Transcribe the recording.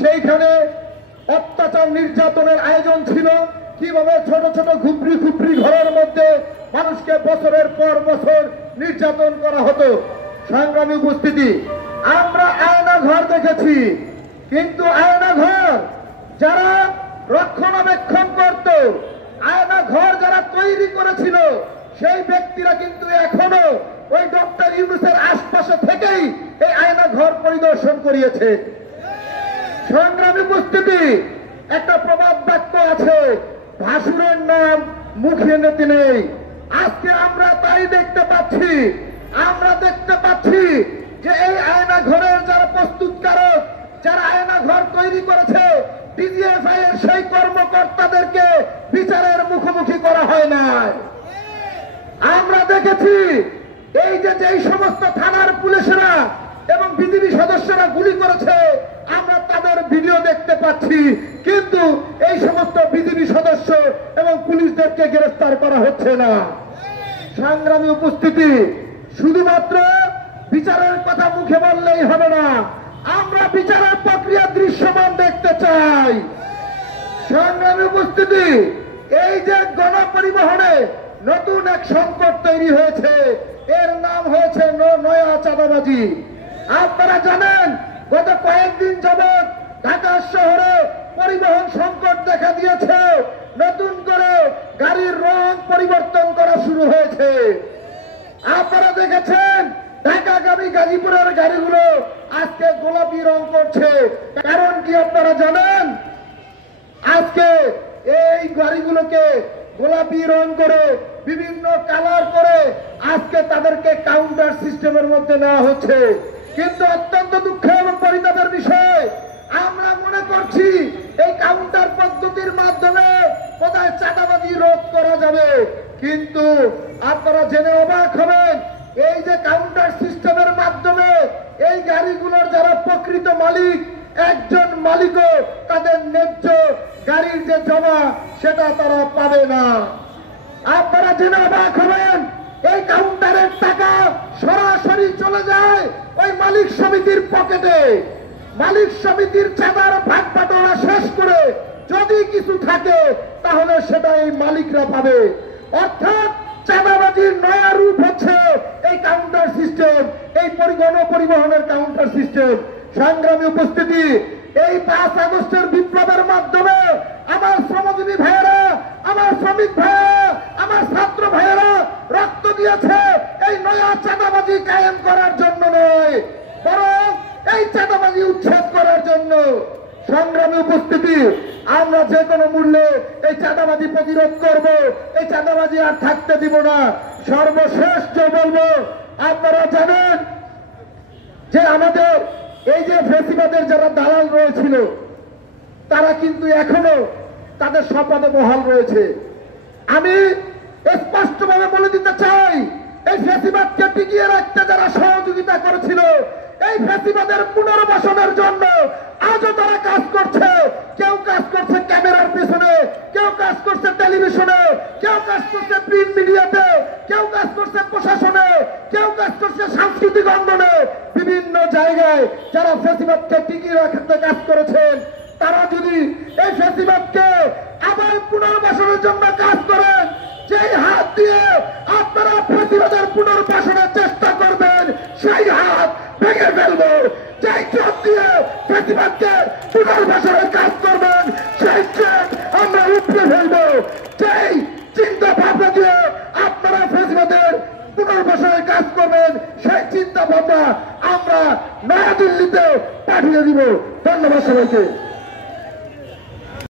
সেইখানে অত্যাচার নির্যাতনের আয়োজন ছিল, কিভাবে ছোট ছোট ঘুপড়ি ঘুপড়ি ঘরের মধ্যে মানুষকে বছরের পর বছর নির্যাতন করা হতো। সংগ্রামী উপস্থিতি, আমরা আয়না ঘর দেখেছি, কিন্তু আয়না ঘর যারা রক্ষণাবেক্ষণ করত, আয়না ঘর যারা তৈরি করেছিল, সেই ব্যক্তিরা কিন্তু এখনো ওই ডক্টর ইউনূসের আশপাশে থেকেই এই আয়না ঘর পরিদর্শন করিয়েছে। সংগ্রামী উপস্থিতি, একটা প্রবাদ বাক্য আছে, ভাসুরের নাম মুখে নিতে নেই। আজকে আমরা তাই দেখতে পাচ্ছি, আমরা দেখতে পাচ্ছি যে এই আয়না ঘরের যারা প্রস্তুতকারক, যারা আয়না ঘর তৈরি করেছে, ডিজিএফআই এর সেই কর্মকর্তাদেরকে বিচারের মুখোমুখি করা হয় না। আমরা দেখেছি এই যে যেই সমস্ত থানার পুলিশেরা এবং বিজিবি সদস্যরা গুলি করেছে, আমরা তাদের ভিডিও দেখতে পাচ্ছি, কিন্তু এই সমস্ত বিজিবি সদস্য এবং পুলিশদেরকে গ্রেফতার করা হচ্ছে না। সংগ্রামী উপস্থিতি, শুধুমাত্র বিচারের কথা মুখে বললেই হবে না, আমরা বিচারের প্রক্রিয়া দৃশ্যমান দেখতে চাই। সংগ্রামী উপস্থিতি, এই যে গণপরিবহনে নতুন এক সংকট তৈরি হয়েছে, এর নাম হয়েছে নয়া চাঁদাবাজি। আপনারা জানেন, গত কয়েকদিন যাবৎ ঢাকা শহরে পরিবহন সংকট দেখা দিয়েছে। নতুন করে গাড়ির রং পরিবর্তন করা শুরু হয়েছে। আপনারা দেখেছেন ঢাকাগামী গাজীপুরের গাড়িগুলো আজকে গোলাপি রং করছে। কারণ কি আপনারা জানেন? আজকে এই গাড়িগুলোকে গোলাপি রং করে, বিভিন্ন কালার করে আজকে তাদেরকে কাউন্টার সিস্টেমের মধ্যে নেওয়া হচ্ছে। কিন্তু অত্যন্ত দুঃখ এবং পরিতাপের বিষয়, আমরা মনে করছি এই কাউন্টার পদ্ধতির মাধ্যমে কোথায় চাঁদাবাজি রোধ করা যাবে, কিন্তু আপনারা জেনে অবাক হবেন, এই যে কাউন্টার সিস্টেমের মাধ্যমে এই গাড়িগুলোর যারা প্রকৃত মালিক, একজন মালিকও তাদের ন্যায্য গাড়ির যে জমা সেটা তারা পাবে না। আপনারা জেনে অবাক হবেন, এই কাউন্টারের টাকা সরাসরি চলে যায় ওই মালিক সমিতির পকেটে। মালিক সমিতির চাঁদার ভাগ বাটোয়ারা শেষ করে যদি কিছু থাকে তাহলে সেটা এই মালিকরা পাবে। অর্থাৎ চাঁদাবাজির নয়া রূপ হচ্ছে এই কাউন্টার সিস্টেম, এই গণপরিবহনের কাউন্টার সিস্টেম। সংগ্রামী উপস্থিতি, এই 5 আগস্টের বিপ্লবের মাধ্যমে আমার শ্রমজীবী ভাইয়েরা, আমার শ্রমিক ভাইয়েরা, আমার ছাত্র ভাইয়েরা রক্ত দিয়েছে এই নয়া চাঁদাবাজি কায়েম করার জন্য নয়, বরং এই চাঁদাবাজি উচ্ছেদ করার জন্য। সংগ্রামী উপস্থিতি, আমরা যে কোনো মূল্যে এই চাঁদাবাজি প্রতিরোধ করব, এই চাঁদাবাজি আর থাকতে দিব না। সর্বশেষ যে বলবো, আপনারা জানেন যে আমাদের এই যে ফেসিবাদের যারা দালাল রয়েছিল, তারা কিন্তু এখনো তাদের সম্পদে বহাল রয়েছে। আমি স্পষ্টভাবে বলে দিতে চাই, এই ফেসিবাদকে টিকিয়ে রাখতে যারা সহযোগিতা করেছিল, এই ফেসিবাদের পুনর্বাসনের জন্য আজও তারা কাজ করছে। কেউ কাজ করছে ক্যামেরার পেছনে, কেউ কাজ করছে টেলিভিশনে, কেউ কাজ করছে প্রিন্ট মিডিয়াতে, কেউ কাজ করছে প্রশাসনে, কেউ কাজ করছে সাংস্কৃতিক অঙ্গনে। বিভিন্ন জায়গায় যারা ফেসিবাদকে টিকিয়ে রাখতে কাজ করেছেন, তারা যদি এই ফেসিবাদকে আবার পুনর্বাসনের জন্য কাজ করেন, যেই হাত দিয়ে আপনারা ফেসিবাদের পুনর্বাসনের চেষ্টা করবেন, সেই হাত ভেঙে ফেলবো। যেই চোখ দিয়ে ফেসিবাদকে পুনর্বাসনের কাজ করবেন, সেই চোখ আমরা উপড়ে ফেলবো। যেই চিন্তা ভাবনা দিয়ে আপনারা ফেসিবাদের পুনর্বাসনের কাজ করবেন, সেই চিন্তা ভাবনা আমরা নয়াদিল্লিতে পাঠিয়ে দিব। ধন্যবাদ সবাইকে।